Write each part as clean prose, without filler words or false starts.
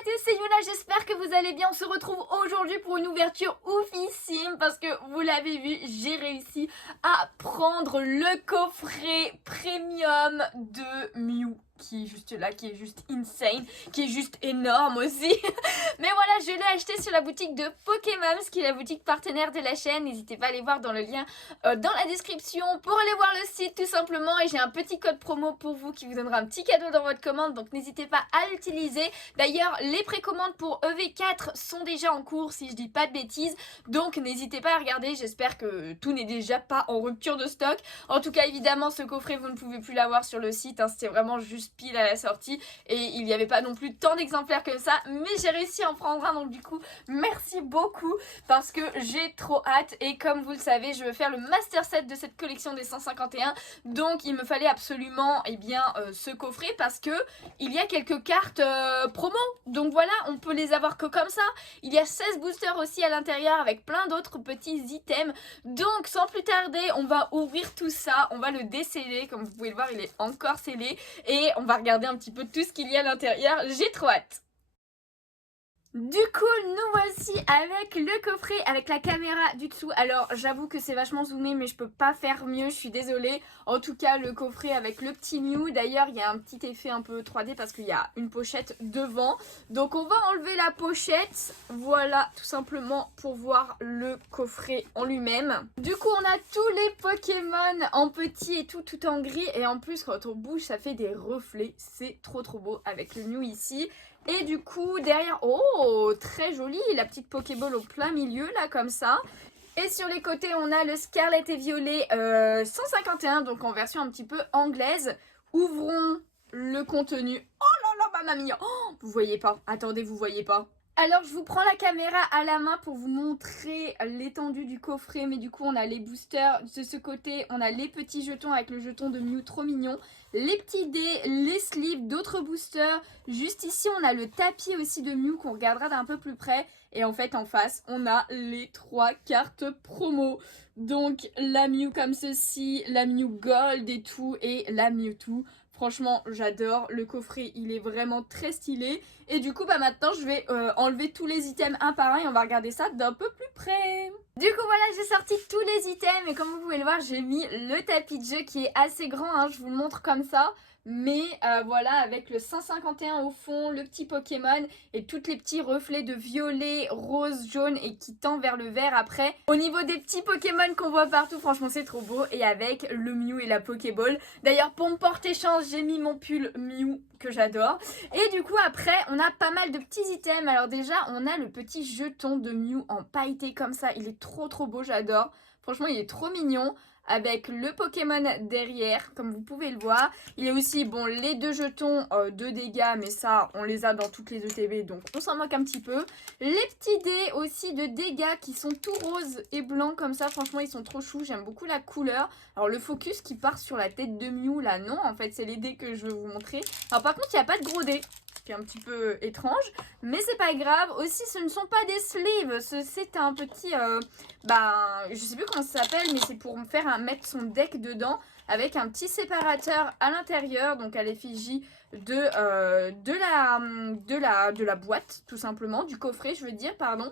à tous, c'est Yuna, j'espère que vous allez bien. On se retrouve aujourd'hui pour une ouverture oufissime parce que vous l'avez vu, j'ai réussi à prendre le coffret premium de Mew qui est juste là, qui est juste insane, qui est juste énorme aussi. Mais voilà, je l'ai acheté sur la boutique de Pokémon, qui est la boutique partenaire de la chaîne. N'hésitez pas à aller voir dans le lien dans la description pour aller voir le site tout simplement. Et j'ai un petit code promo pour vous qui vous donnera un petit cadeau dans votre commande, donc n'hésitez pas à l'utiliser. D'ailleurs, les précommandes pour EV4 sont déjà en cours si je dis pas de bêtises, donc n'hésitez pas à regarder. J'espère que tout n'est déjà pas en rupture de stock. En tout cas, évidemment, ce coffret, vous ne pouvez plus l'avoir sur le site, hein, c'était vraiment juste pile à la sortie et il n'y avait pas non plus tant d'exemplaires que ça, mais j'ai réussi à en prendre un, donc du coup merci beaucoup parce que j'ai trop hâte. Et comme vous le savez, je veux faire le master set de cette collection des 151, donc il me fallait absolument ce coffret parce que il y a quelques cartes promo, donc voilà, on peut les avoir que comme ça. Il y a 16 boosters aussi à l'intérieur avec plein d'autres petits items, donc sans plus tarder on va ouvrir tout ça, on va le déceller. Comme vous pouvez le voir, il est encore scellé et on va regarder un petit peu tout ce qu'il y a à l'intérieur. J'ai trop hâte. Du coup, nous voici avec le coffret, avec la caméra du dessous. Alors, j'avoue que c'est vachement zoomé, mais je peux pas faire mieux, je suis désolée. En tout cas, le coffret avec le petit Mew. D'ailleurs, il y a un petit effet un peu 3D parce qu'il y a une pochette devant. Donc, on va enlever la pochette. Voilà, tout simplement pour voir le coffret en lui-même. Du coup, on a tous les Pokémon en petit et tout en gris. Et en plus, quand on bouge, ça fait des reflets. C'est trop beau avec le Mew ici. Et du coup, derrière, oh, très joli, la petite Pokéball au plein milieu, là, comme ça. Et sur les côtés, on a le Scarlet et Violet 151, donc en version un petit peu anglaise. Ouvrons le contenu. Oh là là, mamma mia. Oh, vous voyez pas, attendez, vous voyez pas. Alors, je vous prends la caméra à la main pour vous montrer l'étendue du coffret. Mais du coup, on a les boosters de ce côté. On a les petits jetons avec le jeton de Mew, trop mignon. Les petits dés, les slips, d'autres boosters. Juste ici, on a le tapis aussi de Mew qu'on regardera d'un peu plus près. Et en fait, en face, on a les 3 cartes promo. Donc, la Mew comme ceci, la Mew Gold et tout, et la Mewtwo. Franchement, j'adore. Le coffret, il est vraiment très stylé. Et du coup, maintenant, je vais enlever tous les items un par un et on va regarder ça d'un peu plus près. Du coup, voilà, j'ai sorti tous les items et comme vous pouvez le voir, j'ai mis le tapis de jeu qui est assez grand, hein, je vous le montre comme ça. Mais voilà, avec le 151 au fond, le petit Pokémon et tous les petits reflets de violet, rose, jaune et qui tend vers le vert après. Au niveau des petits Pokémon qu'on voit partout, franchement c'est trop beau. Et avec le Mew et la Pokéball. D'ailleurs, pour me porter chance, j'ai mis mon pull Mew que j'adore. Et du coup, après, on a pas mal de petits items. Alors déjà, on a le petit jeton de Mew en pailleté comme ça. Il est trop beau, j'adore. Franchement, il est trop mignon. Avec le Pokémon derrière, comme vous pouvez le voir. Il y a aussi, bon, les 2 jetons de dégâts, mais ça, on les a dans toutes les ETB, donc on s'en moque un petit peu. Les petits dés aussi de dégâts qui sont tout roses et blancs comme ça, franchement, ils sont trop choux. J'aime beaucoup la couleur. Alors, le focus qui part sur la tête de Mew, là, non, en fait, c'est les dés que je veux vous montrer. Alors, par contre, il n'y a pas de gros dés, ce qui est un petit peu étrange, mais c'est pas grave. Aussi, ce ne sont pas des sleeves, c'est un petit, je sais plus comment ça s'appelle, mais c'est pour me faire mettre son deck dedans, avec un petit séparateur à l'intérieur, donc à l'effigie de la boîte, tout simplement, du coffret, je veux dire, pardon.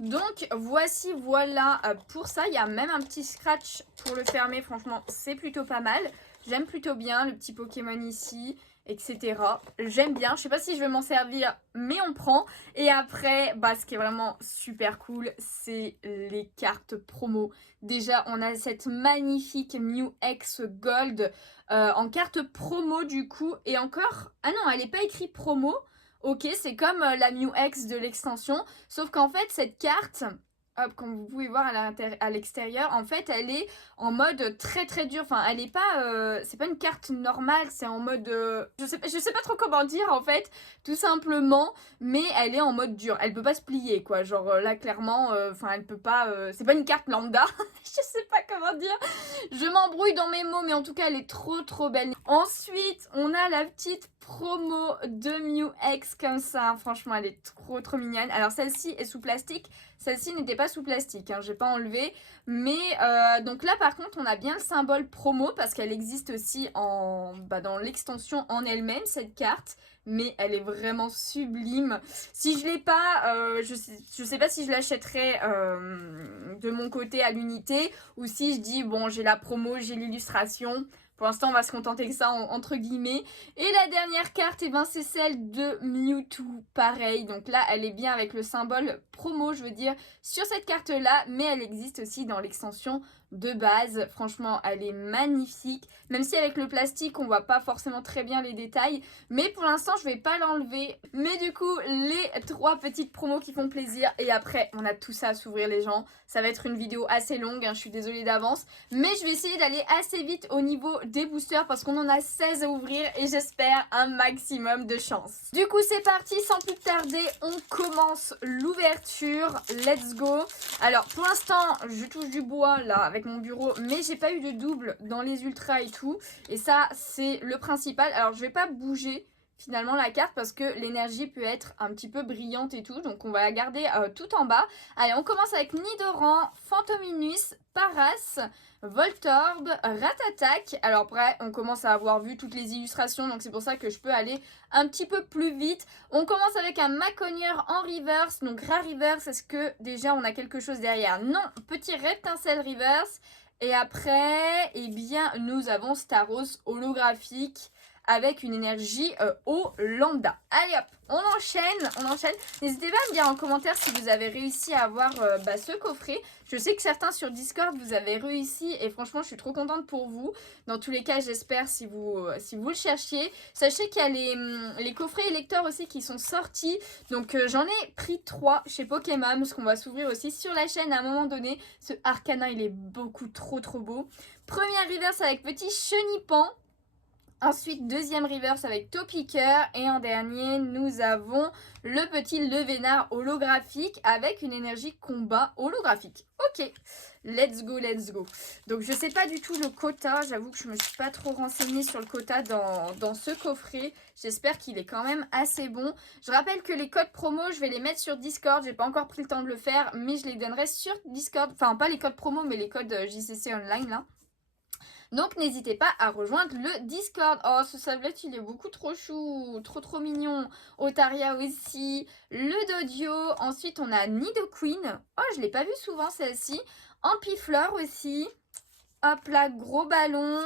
Donc voici, voilà pour ça. Il y a même un petit scratch pour le fermer, franchement c'est plutôt pas mal. J'aime plutôt bien le petit Pokémon ici, etc. J'aime bien, je sais pas si je vais m'en servir, mais on prend. Et après, ce qui est vraiment super cool, c'est les cartes promo. Déjà, on a cette magnifique Mew X Gold en carte promo du coup. Et encore, ah non, elle n'est pas écrite promo. Ok, c'est comme la Mew X de l'extension, sauf qu'en fait, cette carte, hop, comme vous pouvez voir à l'extérieur, en fait, elle est en mode très dur. Enfin, elle est pas, c'est pas une carte normale, c'est en mode, je sais pas trop comment dire en fait, tout simplement, mais elle est en mode dur. Elle peut pas se plier, quoi. Genre là, clairement, enfin, elle peut pas, c'est pas une carte lambda. Je sais pas comment dire. Je m'embrouille dans mes mots, mais en tout cas, elle est trop belle. Ensuite, on a la petite promo de Mew X comme ça. Franchement, elle est trop mignonne. Alors, celle-ci est sous plastique. Celle-ci n'était pas pas sous plastique, hein, j'ai pas enlevé. Mais donc là par contre on a bien le symbole promo parce qu'elle existe aussi dans l'extension en elle-même cette carte. Mais elle est vraiment sublime. Si je l'ai pas, je sais pas si je l'achèterai de mon côté à l'unité ou si je dis bon j'ai la promo, j'ai l'illustration. Pour l'instant, on va se contenter de ça entre guillemets. Et la dernière carte, eh ben, c'est celle de Mewtwo. Pareil, donc là, elle est bien avec le symbole promo, je veux dire, sur cette carte-là. Mais elle existe aussi dans l'extension de base. Franchement, elle est magnifique. Même si avec le plastique, on voit pas forcément très bien les détails. Mais pour l'instant, je vais pas l'enlever. Mais du coup, les 3 petites promos qui font plaisir. Et après, on a tout ça à s'ouvrir les gens. Ça va être une vidéo assez longue, hein, je suis désolée d'avance. Mais je vais essayer d'aller assez vite au niveau des boosters parce qu'on en a 16 à ouvrir et j'espère un maximum de chance. Du coup, c'est parti, sans plus tarder, on commence l'ouverture. Let's go. Alors, pour l'instant, je touche du bois là avec mon bureau, mais j'ai pas eu de double dans les ultras et tout. Et ça, c'est le principal. Alors, je vais pas bouger finalement la carte parce que l'énergie peut être un petit peu brillante et tout, donc on va la garder tout en bas. Allez, on commence avec Nidoran, Phantominus, Paras, Voltorb, Ratatac. Alors après, on commence à avoir vu toutes les illustrations, donc c'est pour ça que je peux aller un petit peu plus vite. On commence avec un Maconier en reverse, donc rare reverse. Est-ce que déjà on a quelque chose derrière? Non, petit Reptincelle reverse. Et après, eh bien, nous avons Staros holographique avec une énergie au lambda. Allez hop, on enchaîne. N'hésitez pas à me dire en commentaire si vous avez réussi à avoir ce coffret. Je sais que certains sur Discord vous avez réussi et franchement je suis trop contente pour vous. Dans tous les cas j'espère si vous le cherchiez. Sachez qu'il y a les coffrets lecteurs aussi qui sont sortis. Donc j'en ai pris 3 chez Pokémon parce qu'on va s'ouvrir aussi sur la chaîne à un moment donné. Ce Arcana il est beaucoup trop beau. Première reverse avec petit Chenipan. Ensuite, deuxième reverse avec Topiqueur. Et en dernier, nous avons le petit Levénard holographique avec une énergie combat holographique. Ok, let's go. Donc, je sais pas du tout le quota. J'avoue que je me suis pas trop renseignée sur le quota dans ce coffret. J'espère qu'il est quand même assez bon. Je rappelle que les codes promo, je vais les mettre sur Discord. J'ai pas encore pris le temps de le faire, mais je les donnerai sur Discord. Enfin, pas les codes promo, mais les codes JCC Online, là. Donc n'hésitez pas à rejoindre le Discord. Oh, ce sablette, il est beaucoup trop chou, trop mignon. Otaria aussi, le Dodio. Ensuite, on a Nidoqueen. Oh, je l'ai pas vu souvent celle-ci. Ampifleur aussi. Hop là, gros ballon.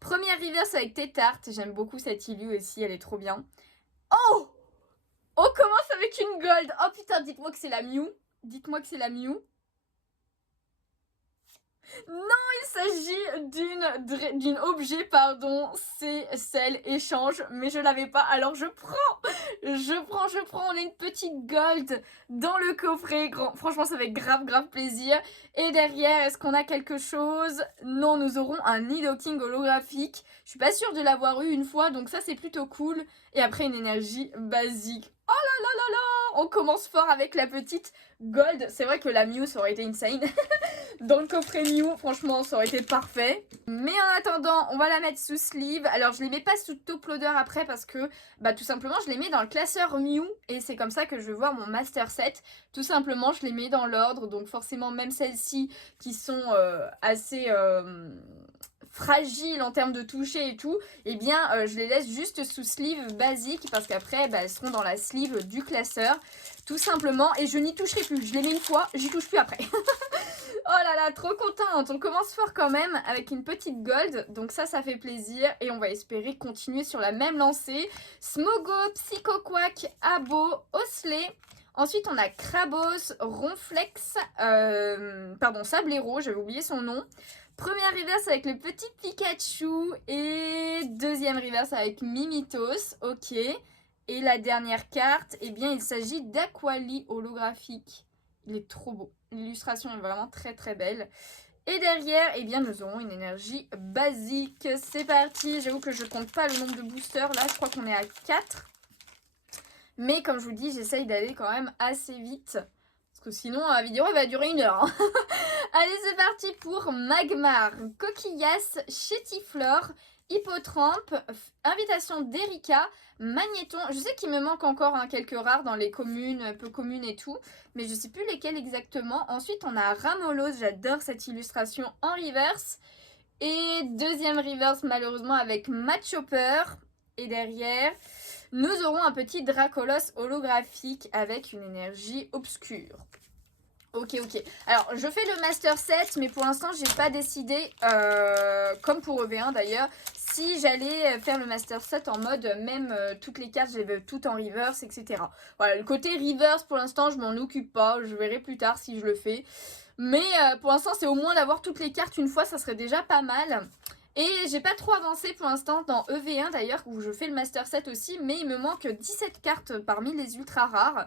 Première reverse avec Tétart. J'aime beaucoup cette illu aussi, elle est trop bien. Oh, on commence avec une gold. Oh putain, dites-moi que c'est la Mew. Dites-moi que c'est la Mew. Non, il s'agit d'une objet, pardon, c'est celle échange, mais je l'avais pas, alors je prends, on a une petite gold dans le coffret, franchement ça fait grave plaisir. Et derrière, est-ce qu'on a quelque chose? Non, nous aurons un Nidoking holographique, je suis pas sûre de l'avoir eu une fois, donc ça c'est plutôt cool. Et après une énergie basique. Oh là, on commence fort avec la petite gold, c'est vrai que la Mew ça aurait été insane. Dans le coffret Mew, franchement, ça aurait été parfait. Mais en attendant, on va la mettre sous sleeve. Alors, je les mets pas sous top loader après parce que, tout simplement, je les mets dans le classeur Mew. Et c'est comme ça que je vais voir mon master set. Tout simplement, je les mets dans l'ordre. Donc, forcément, même celles-ci qui sont assez fragiles en termes de toucher et tout, eh bien, je les laisse juste sous sleeve basique parce qu'après, elles seront dans la sleeve du classeur. Tout simplement. Et je n'y toucherai plus. Je les mets une fois, j'y touche plus après. Oh là là, trop contente. On commence fort quand même avec une petite gold. Donc ça fait plaisir. Et on va espérer continuer sur la même lancée. Smogo, Psychoquack, Abo, Osley. Ensuite, on a Krabos, Ronflex, Sablero, j'avais oublié son nom. Première reverse avec le petit Pikachu. Et deuxième reverse avec Mimitos. Ok. Et la dernière carte, eh bien, il s'agit d'Aquali holographique. Il est trop beau. L'illustration est vraiment très belle. Et derrière, eh bien, nous aurons une énergie basique. C'est parti. J'avoue que je compte pas le nombre de boosters. Là, je crois qu'on est à 4. Mais comme je vous dis, j'essaye d'aller quand même assez vite. Parce que sinon, la vidéo elle va durer 1 heure. Hein. Allez, c'est parti pour Magmar, Coquillas, Chétiflore, Hippotrampe, invitation d'Erika, Magnéton. Je sais qu'il me manque encore quelques rares dans les communes, peu communes et tout, mais je sais plus lesquels exactement. Ensuite, on a Ramolos, j'adore cette illustration en reverse. Et deuxième reverse, malheureusement, avec Matchopper. Et derrière, nous aurons un petit Dracolos holographique avec une énergie obscure. Ok. Alors, je fais le Master Set, mais pour l'instant, j'ai pas décidé, comme pour EV1 d'ailleurs, si j'allais faire le Master Set en mode même toutes les cartes, je les veux toutes en reverse, etc. Voilà, le côté reverse, pour l'instant, je m'en occupe pas. Je verrai plus tard si je le fais. Mais pour l'instant, c'est au moins d'avoir toutes les cartes une fois, ça serait déjà pas mal. Et j'ai pas trop avancé pour l'instant dans EV1 d'ailleurs, où je fais le Master Set aussi, mais il me manque 17 cartes parmi les ultra rares.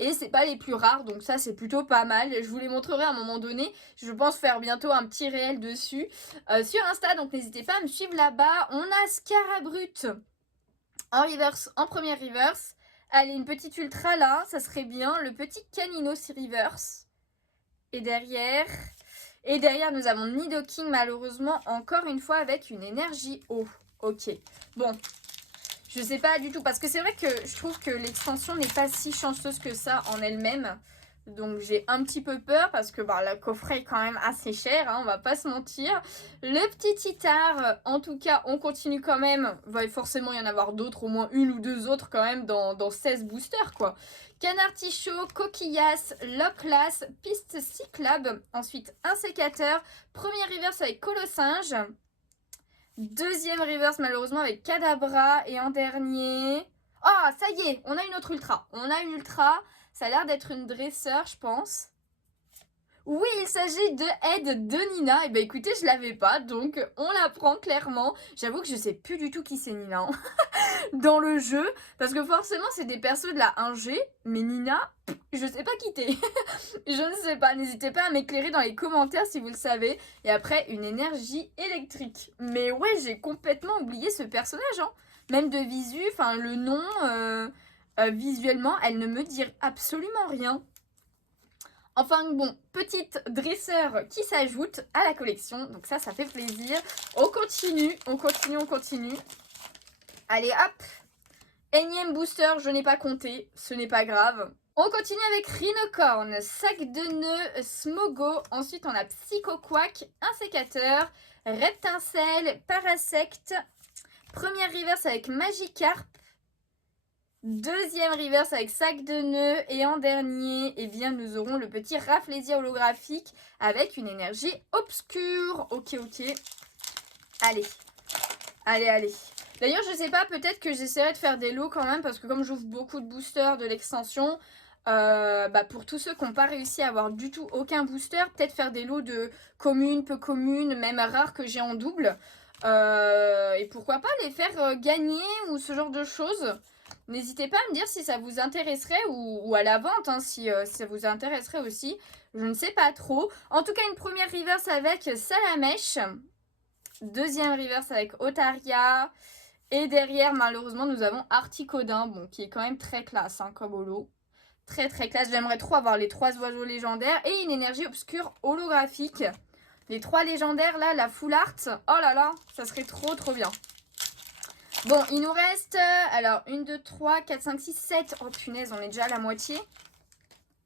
Et c'est pas les plus rares, donc ça c'est plutôt pas mal. Je vous les montrerai à un moment donné. Je pense faire bientôt un petit réel dessus sur Insta, donc n'hésitez pas à me suivre là-bas. On a Scarabrut en reverse, en première reverse. Allez, une petite ultra là, ça serait bien. Le petit Caninos reverse. Et derrière, nous avons Nidoking, malheureusement, encore une fois avec une énergie eau. Ok, bon, je sais pas du tout, parce que c'est vrai que je trouve que l'extension n'est pas si chanceuse que ça en elle-même. Donc j'ai un petit peu peur, parce que bah, le coffret est quand même assez cher, hein, on va pas se mentir. Le petit Titar, en tout cas, on continue quand même. Il va forcément y en avoir d'autres, au moins une ou deux autres quand même dans 16 boosters, quoi. Canartichaud, Coquillas, Loclas, Piste Cyclable, ensuite un sécateur, premier reverse avec Colossinge, deuxième reverse malheureusement avec Kadabra, et en dernier... Oh, ça y est, on a une autre ultra. On a une ultra, ça a l'air d'être une dresseur, je pense. Oui, il s'agit de Ed de Nina. Et ben écoutez, je l'avais pas, donc on la prend clairement. J'avoue que je sais plus du tout qui c'est Nina hein, dans le jeu, parce que forcément c'est des persos de la 1G, mais Nina, je sais pas qui t'es. Je ne sais pas, n'hésitez pas à m'éclairer dans les commentaires si vous le savez. Et après, une énergie électrique. Mais ouais, j'ai complètement oublié ce personnage, hein. Même de visu, enfin le nom, visuellement, elle ne me dit absolument rien. Enfin bon, petite dresseur qui s'ajoute à la collection. Donc ça fait plaisir. On continue. Allez hop. Énième booster, je n'ai pas compté. Ce n'est pas grave. On continue avec Rhinocorn, Sac de nœuds, Smogo. Ensuite on a Psychoquack, un sécateur, Reptincelle, Parasect. Première reverse avec Magikarp. Deuxième reverse avec Sac de nœuds. Et en dernier, eh bien, nous aurons le petit Rafflesia holographique avec une énergie obscure. Ok. Allez. D'ailleurs, je sais pas, peut-être que j'essaierai de faire des lots quand même, parce que comme j'ouvre beaucoup de boosters de l'extension, pour tous ceux qui n'ont pas réussi à avoir du tout aucun booster, peut-être faire des lots de communes, peu communes, même rares que j'ai en double. Et pourquoi pas les faire gagner ou ce genre de choses. N'hésitez pas à me dire si ça vous intéresserait ou à la vente, hein, si ça vous intéresserait aussi. Je ne sais pas trop. En tout cas, une première reverse avec Salamèche. Deuxième reverse avec Otaria. Et derrière, malheureusement, nous avons Articodin, bon, qui est quand même très classe, hein, comme holo. Très classe. J'aimerais trop avoir les 3 oiseaux légendaires et une énergie obscure holographique. Les 3 légendaires, là, la full art. Oh là là, ça serait trop bien. Bon, il nous reste, alors, 1, 2, 3, 4, 5, 6, 7. Oh punaise, on est déjà à la moitié.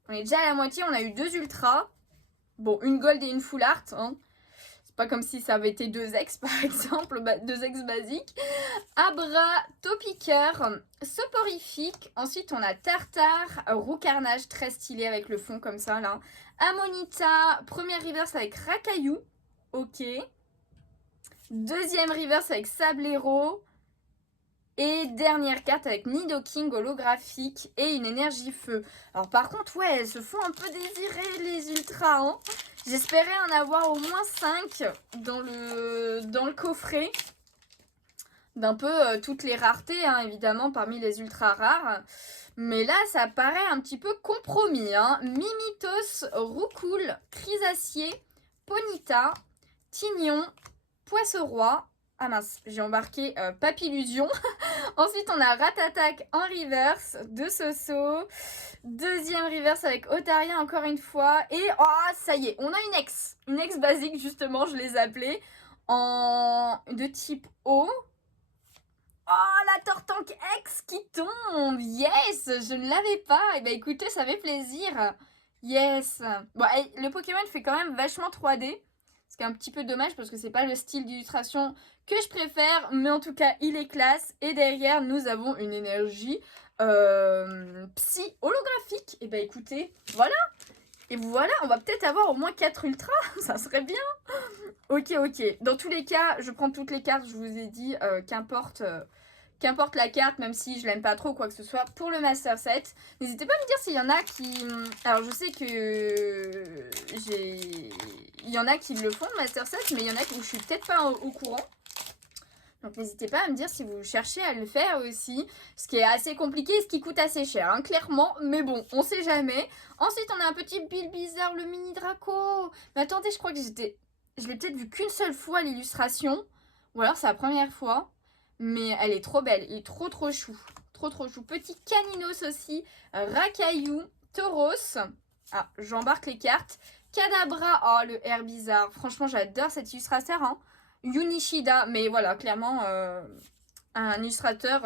On a eu 2 ultras. Bon, une gold et une full art, hein. C'est pas comme si ça avait été 2 ex, par exemple, 2 ex basiques. Abra, Topiqueur, Soporifique. Ensuite, on a Tartare, Roucarnage, très stylé avec le fond comme ça, là. Amonita, première reverse avec Rakaillou. Ok. Deuxième reverse avec Sablero. Et dernière carte avec Nidoking holographique et une énergie feu. Alors par contre, ouais, elles se font un peu désirer les ultras, hein. J'espérais en avoir au moins 5 dans le coffret. D'un peu toutes les raretés, hein, évidemment, parmi les ultra rares. Mais là, ça paraît un petit peu compromis, hein. Mimitos, Roucoule, Chrysacier, Ponyta, Tignon, Poisson-Roi. Ah mince, j'ai embarqué Papillusion. Ensuite, on a Ratatak en reverse de Soso. Deuxième reverse avec Otaria encore une fois. Et oh, ça y est, on a une ex. Une ex basique, justement, je les appelais. de type eau. Oh, la Tortank X qui tombe. Yes, je ne l'avais pas. Et bah écoutez, ça fait plaisir. Yes. Bon, le Pokémon fait quand même vachement 3D. Ce qui est un petit peu dommage parce que c'est pas le style d'illustration que je préfère. Mais en tout cas, il est classe. Et derrière, nous avons une énergie psy holographique. Et bah écoutez, voilà. Et voilà, on va peut-être avoir au moins 4 ultras. Ça serait bien. Ok. Dans tous les cas, je prends toutes les cartes, je vous ai dit, qu'importe la carte, même si je l'aime pas trop ou quoi que ce soit, pour le Master Set. N'hésitez pas à me dire s'il y en a qui... Alors, je sais que il y en a qui le font, le Master Set, mais il y en a où je suis peut-être pas au courant. Donc, n'hésitez pas à me dire si vous cherchez à le faire aussi. Ce qui est assez compliqué et ce qui coûte assez cher, hein, clairement. Mais bon, on sait jamais. Ensuite, on a un petit Bulbizarre, le mini Draco. Mais attendez, je crois que je l'ai peut-être vu qu'une seule fois l'illustration. Ou alors c'est la première fois. Mais elle est trop belle. Il est trop chou. Trop chou. Petit Caninos aussi. Rakaillou. Tauros. Ah, j'embarque les cartes. Kadabra. Oh, le Herbizarre. Franchement, j'adore cette illustrateur. Hein. Unishida. Mais voilà, clairement, un illustrateur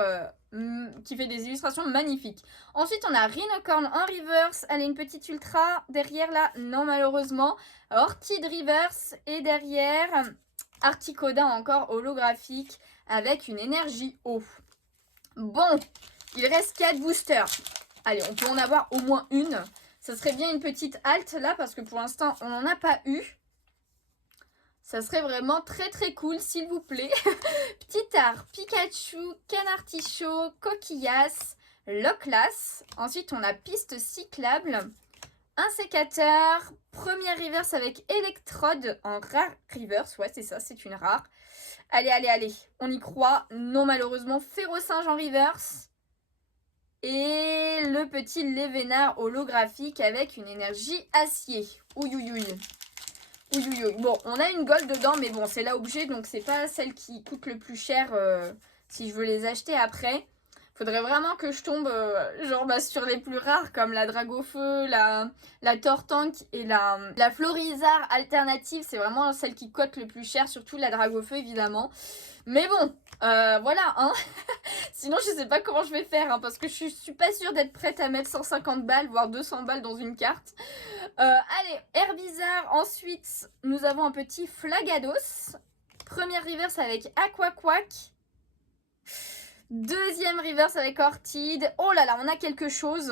qui fait des illustrations magnifiques. Ensuite, on a Rhinocorn en reverse. Elle est une petite ultra. Derrière, là, non, malheureusement. Orchid reverse. Et derrière, Articoda encore holographique avec une énergie eau. Bon, il reste 4 boosters. Allez, on peut en avoir au moins une. Ça serait bien une petite halte là parce que pour l'instant, on n'en a pas eu. Ça serait vraiment très cool, s'il vous plaît. Petit art, Pikachu, Canartichaud, Coquillas, Loclas. Ensuite, on a piste cyclable, un sécateur, première reverse avec électrode en rare reverse. Ouais, c'est ça, c'est une rare. Allez, on y croit. Non, malheureusement, Férocinge en reverse. Et le petit Lévénard holographique avec une énergie acier. Ouïouïouï. Bon, on a une gold dedans, mais bon, c'est là objet, donc c'est pas celle qui coûte le plus cher si je veux les acheter après. Faudrait vraiment que je tombe sur les plus rares, comme la Dragofeu, la Tortank et la Florizarre alternative. C'est vraiment celle qui coûte le plus cher, surtout la Dragofeu, évidemment. Mais bon, voilà, hein. Sinon, je sais pas comment je vais faire, hein, parce que je suis pas sûre d'être prête à mettre 150 balles, voire 200 balles dans une carte. Allez, Herbizarre. Ensuite, nous avons un petit Flagados. Première reverse avec Aquaquack. Deuxième reverse avec Orchid. Oh là là, on a quelque chose.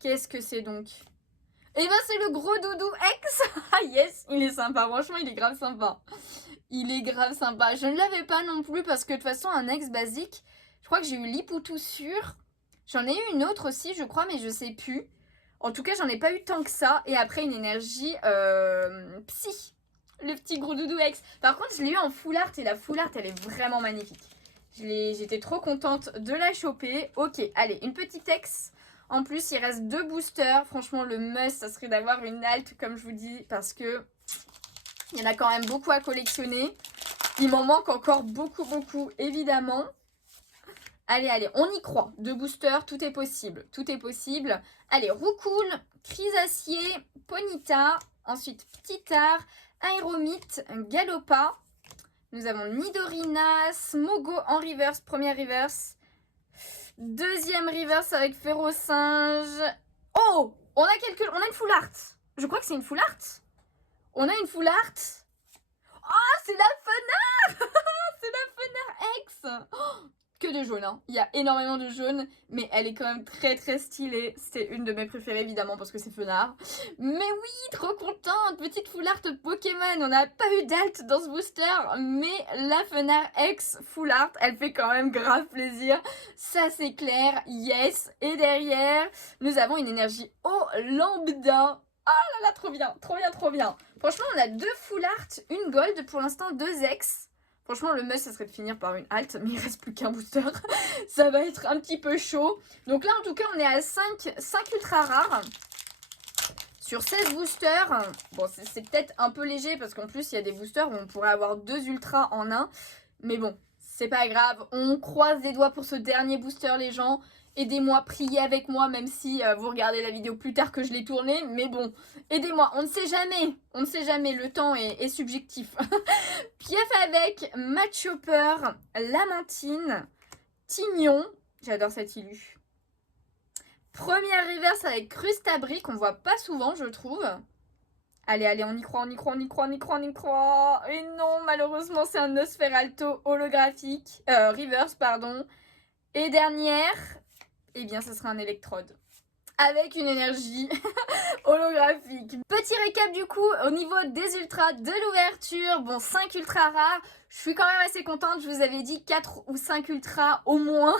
Qu'est-ce que c'est donc? Eh ben, c'est le gros doudou X. Ah yes, il est sympa. Franchement, il est grave sympa. Je ne l'avais pas non plus parce que de toute façon, un X basique, je crois que j'ai eu Lipoutou sûr. J'en ai eu une autre aussi, je crois, mais je sais plus. En tout cas, j'en ai pas eu tant que ça. Et après, une énergie psy. Le petit gros doudou X. Par contre, je l'ai eu en full art et la full art, elle est vraiment magnifique. J'étais trop contente de la choper. Ok, allez, une petite X. En plus, il reste 2 boosters. Franchement, le must, ça serait d'avoir une halte, comme je vous dis, parce que il y en a quand même beaucoup à collectionner. Il m'en manque encore beaucoup, évidemment. Allez, on y croit. 2 boosters, tout est possible. Allez, Roucoule, Chrysacier, Ponyta. Ensuite, Ptitard, Aéromite, Galopa. Nous avons Nidorina, Smogo en reverse, première reverse. Deuxième reverse avec Férocinge. Oh, on a une full art. Je crois que c'est une full art. On a une full art. Oh, c'est la Fenard. C'est la Fenard X. Oh, que de jaune, hein. Il y a énormément de jaune, mais elle est quand même très stylée. C'est une de mes préférées, évidemment, parce que c'est Fenard. Mais oui, trop contente. Petite full art Pokémon. On n'a pas eu d'alt dans ce booster, mais la Fenard X full art, elle fait quand même grave plaisir. Ça, c'est clair. Yes. Et derrière, nous avons une énergie au lambda. Ah là là, trop bien. Franchement, on a 2 full art, une gold, pour l'instant 2 X. Franchement, le must, ça serait de finir par une halte, mais il reste plus qu'un booster. Ça va être un petit peu chaud. Donc là, en tout cas, on est à 5 ultra rares. Sur 16 boosters, bon, c'est peut-être un peu léger, parce qu'en plus, il y a des boosters où on pourrait avoir 2 ultras en un. Mais bon, c'est pas grave, on croise les doigts pour ce dernier booster les gens. Aidez-moi, priez avec moi, même si vous regardez la vidéo plus tard que je l'ai tournée. Mais bon, aidez-moi, on ne sait jamais, le temps est subjectif. Piaf avec, Matchopper, Lamantine, Tignon, j'adore cet illu. Première reverse avec Crustabri, qu'on voit pas souvent, je trouve. Allez, on y croit. Et non, malheureusement, c'est un Nosferalto holographique, reverse, pardon. Et dernière, eh bien, ce sera un électrode. Avec une énergie holographique. Petit récap du coup, au niveau des ultras de l'ouverture, bon 5 ultras rares, je suis quand même assez contente, je vous avais dit 4 ou 5 ultras au moins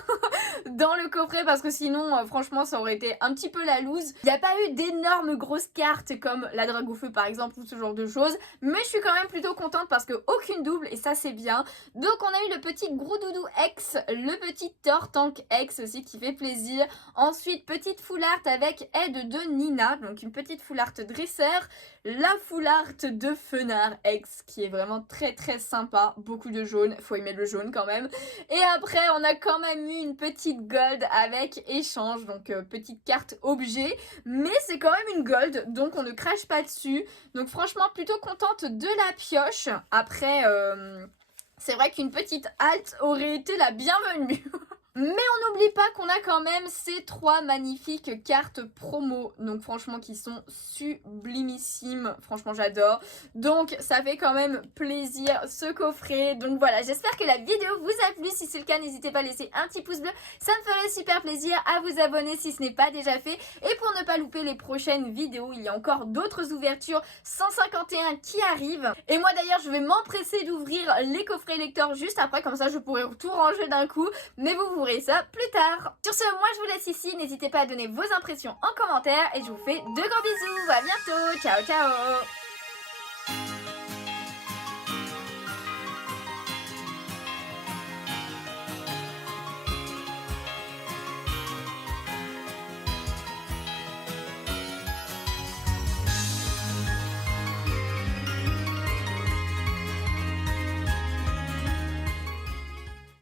dans le coffret parce que sinon franchement ça aurait été un petit peu la loose. Il n'y a pas eu d'énormes grosses cartes comme la Drague au Feu par exemple ou ce genre de choses, mais je suis quand même plutôt contente parce que aucune double et ça c'est bien. Donc on a eu le petit Groudoudou X, le petit Tortank X aussi qui fait plaisir. Ensuite petite full art avec aide de Nina, donc une petite full art dresseur. La full art de Fenard X qui est vraiment très sympa, beaucoup de jaune, faut aimer le jaune quand même. Et après on a quand même eu une petite gold avec échange, donc petite carte objet, mais c'est quand même une gold donc on ne crache pas dessus. Donc franchement plutôt contente de la pioche. Après c'est vrai qu'une petite halte aurait été la bienvenue. Mais on n'oublie pas qu'on a quand même ces 3 magnifiques cartes promo. Donc franchement qui sont sublimissimes. Franchement j'adore. Donc ça fait quand même plaisir ce coffret. Donc voilà, j'espère que la vidéo vous a plu. Si c'est le cas, n'hésitez pas à laisser un petit pouce bleu. Ça me ferait super plaisir, à vous abonner si ce n'est pas déjà fait. Et pour ne pas louper les prochaines vidéos, il y a encore d'autres ouvertures 151 qui arrivent. Et moi d'ailleurs je vais m'empresser d'ouvrir les coffrets lecteurs juste après. Comme ça je pourrai tout ranger d'un coup. Mais vous verrez ça plus tard. Sur ce, moi je vous laisse ici. N'hésitez pas à donner vos impressions en commentaire. Et je vous fais de gros bisous. À bientôt. Ciao, ciao.